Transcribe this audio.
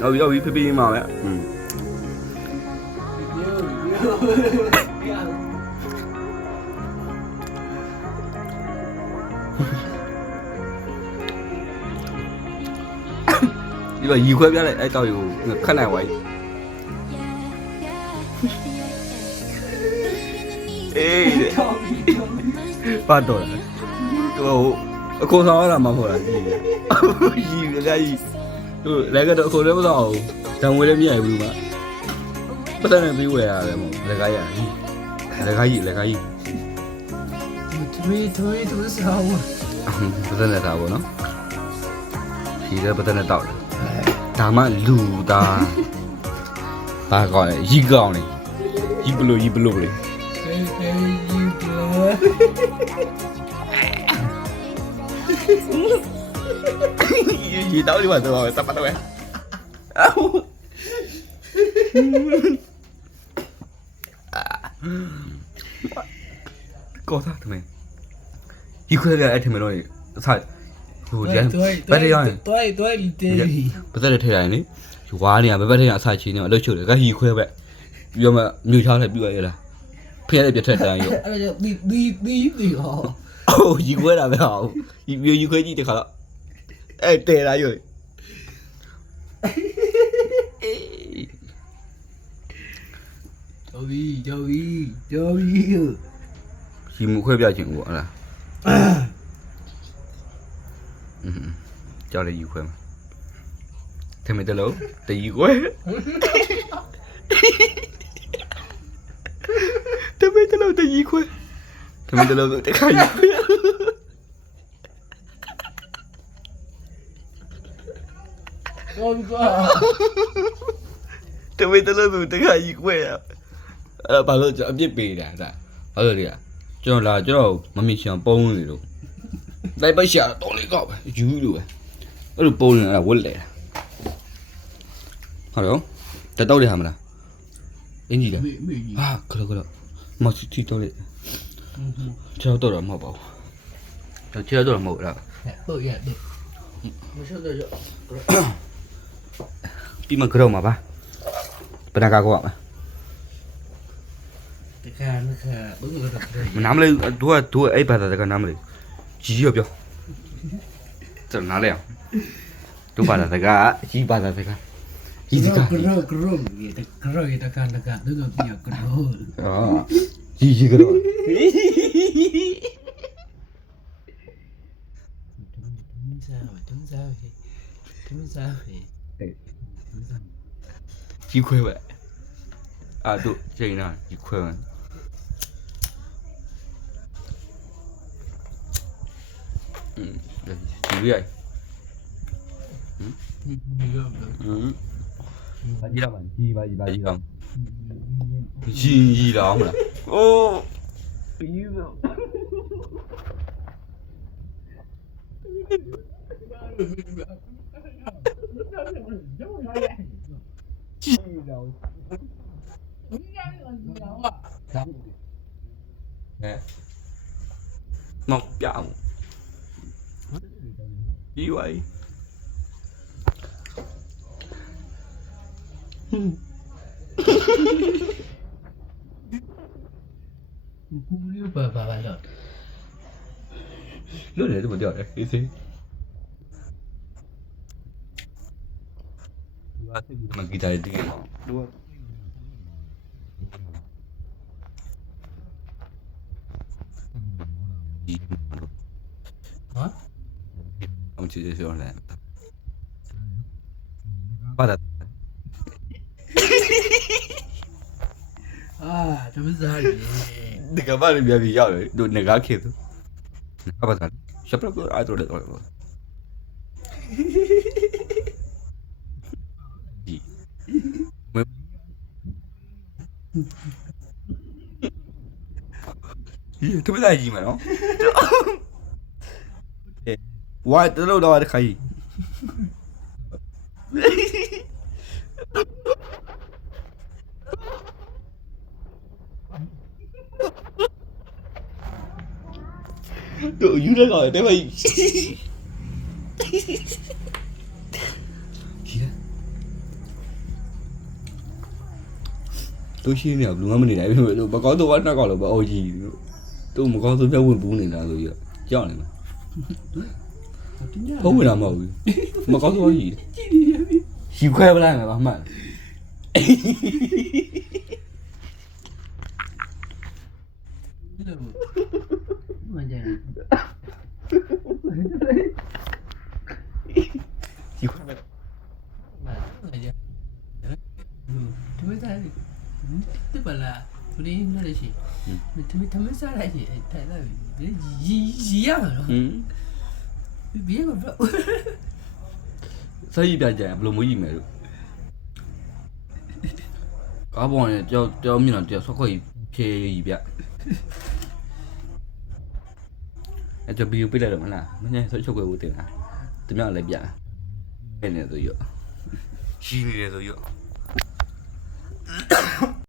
ရောက်ပြီဖေးမှာပဲဒီလိုရီခွဲပြလိုက်အဲ့တောက်ယူခက်နိုင်ဝိုင်းအေးပါတော့လားဟိုအခေါ်ဆောင်ရတာမဟုတ်လားကြီးကြီးကြကြီးဟိုလည်းကတော့အခေါ်လည်းမဆောင်အောင်ဓာတ်ငွေလည်းမရဘူးမှာပတ်သက်နေပြီးဝယ်ရတယ်မို့လက်ကားရတယ်လက်ကားကြီးထွေးစားဘူးပတ်သက်နေတာပေါ့နော်ဖြီးလည်းပတ်သက်နေတော့ဒါမှလူသားဘာကောင်းလဲရီကောင်းနေရီဘလို့လေရီတောက်ဒီမှာတော့စပတ်တော့ပဲကောသားတမင်ရီခွဲရအဲ့ထမင်တော့စားဟိုကျန်ဘယ်တရောင်းတွဲတေးပတ်သက်ထဲတိုင်းလေဝါးနေရဘယ်ထဲအစားချင်းနေအလုပ်ချုပ်တယ်ကရီခွဲပဲပြီးတော့မှမြူချောင်းလိုက်ပြီးရလားဖျက်လိုက်ပြထက်တန်းရောအဲ့ဒါဒီဟောအိုးရီခွဲတာပဲဟောရီခွဲကြည့်တခါတော့အဲ့တဲလာရောကြော်ပြီးရီမခွဲပြချင်ဘူးဟုတ်လားကြောက်လေရီခွဲမှာထမင်းတလုံးတရီခွဲထမင်းတလုံးတရီခွဲထမင်းတလုံးတခါရီခွဲထမင်းတလုံးတခါရီခွဲအဲ့ဘာလို့အပြစ်ပေးတာဒါဘာလို့လဲကျွန်တော်မမီချန်ပုံးနေလို့လိုက်ပတ်ရှာတော့လေးကောက်ပဲယူလို့ပဲအဲ့လိုပုံးနေတာဝတ်လေဟုတ်တော့တက်တော့လေဟာမလားအင်ကြီးလားဟာကတော့မစီတော့လေချောတော့မဟုတ်ပါဘူးချောတော့မဟုတ်လားတော့ရတယ်မရှောတော့ပြီးမှကြောက်မှာပါဘယ်နှကားကောက်မှာတခါဘယ်လိုလဲနားမလဲတို့အဲ့ဘာသာတကနားမလဲကြီးရောပြောကျွန်တော်နားလဲအောင်တို့ဘာသာတကကြီးဘာသာတကကြီးတကကရောတကန်တကတို့ကပြကရောအော်ကြီးကတော့ကြီးခွဲပဲတို့ချိန်နာကြီးခွဲပဲကြီးရိုက်ဘာကြီးတော့မကြီးပါကြီးတော့ကြီးတော့မလားအိုးပြီးတော့ကြီးတော့nó chạm gì vậy bà rồi lúc này tôi muốn chọn đấy cái gì mà guitar đi đúng hả ông chỉ cho là bắt đầu tôi biết ra rồi đừng có bắt được bị rồi đột này gác kia thôi các bạn sắp được ai tôi được rồi gì tôi biết là gì mà nó Why từ lâu đâu khai tụi dưới đó rồi thế mày တို့ရှင်းနေဘလူးမနေနိုင်ဘူးလို့မကောင်းတော့နှက်ကောက်လို့ပဲအော်ကြီးတို့မကောင်းဆိုပြဝင်ဘူးနေတာဆိုရကြောက်နေမှာဖုံးဝင်တာမဟုတ်ဘူးမကောင်းဆိုကြီးရီခွဲပလိုက်မှာပါမှတ် မှန်ကြတယ် ရီခွဲပလိုက် မှန်ကြဒီမဲ့စားဒီပါလားဘယ်နည်းလဲရှိဒီမဲ့စားလိုက်ရှိထိုင်လိုက်ရီရမှာနော် ဘယ်မှာဘလို့ စက်ကြီးပြကြရင်ဘယ်လိုမျိုးကြီးမယ်လို့ကားပေါ်နဲ့ကြောက်မြင်တော့ဆော့ခွက်ကြီးဖြေးကြီးပြအဲ့တော့ဗီဒီယိုပြလိုက်တော့မလားမင်းဆော့ချုပ်ခွက်ကိုတင်တာတမလည်းပြနေနေဆိုရရှိနေတယ်ဆိုရ